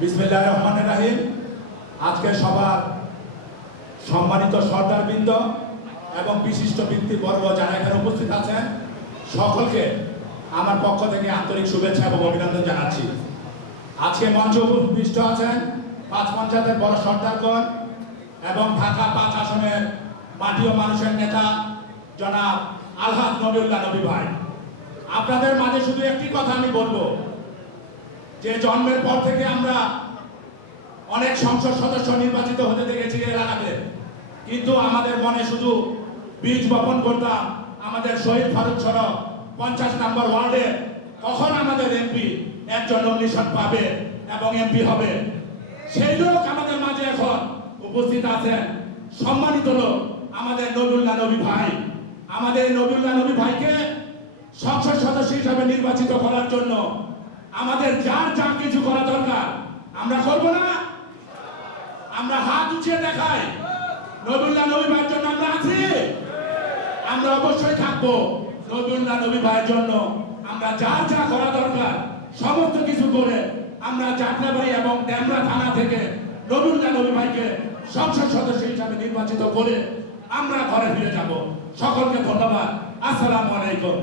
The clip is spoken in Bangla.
বিসমিল্লাহ রহমান রাহিম। আজকে সবার সম্মানিত সর্দারবৃন্দ এবং বিশিষ্ট ব্যক্তিবর্গ যারা এখানে উপস্থিত আছেন। সকলকে আমার পক্ষ থেকে আন্তরিক শুভেচ্ছা এবং অভিনন্দন জানাচ্ছি। আজকে মঞ্চে উপবিষ্ট আছেন পাঁচ পঞ্চায়েতের বড় সর্দারগণ এবং ঢাকা পাঁচ আসনের মাটি ও মানুষের নেতা জনাব আলহাদ নবীউল্লাহ নবী ভাই। আপনাদের মাঝে শুধু একটি কথা আমি বলব যে জন্মের পর থেকে আমরা অনেক সংসদ সদস্য নির্বাচিত হতে দেখেছি এলাকাতে কিন্তু আমাদের মনে শুধু বীজ বপন করতাম, আমাদের শহীদ ফারুক সড়ক পঞ্চাশ নম্বর ওয়ার্ডে কখন আমাদের এমপি একজন নমিনেশন পাবে এবং এমপি হবে। সেই লোক আমাদের মাঝে এখন উপস্থিত আছেন। সম্মানিত লোক আমাদের নবুল্লাহ নবী ভাই। আমাদের নবুল্লাহ নবী ভাইকে সংসদ সদস্য হিসাবে নির্বাচিত করার জন্য আমাদের যার যা কিছু করা দরকার, আমরা করব না। আমরা হাত উঠিয়ে দেখাই। নবুল্লাহ নবী ভাইয়ের জন্য আমরা আছি। আমরা অবশ্যই থাকব। নবুল্লাহ নবী ভাইয়ের জন্য আমরা যার যা করা দরকার, সমস্ত কিছু করে আমরা চাকরাবাড়ি এবং ড্যামরা থানা থেকে নবুল্লাহ নবী ভাইকে সংসদ সদস্য হিসাবে নির্বাচিত করে আমরা ঘরে ফিরে যাব। সকলকে ধন্যবাদ। আসসালামু আলাইকুম।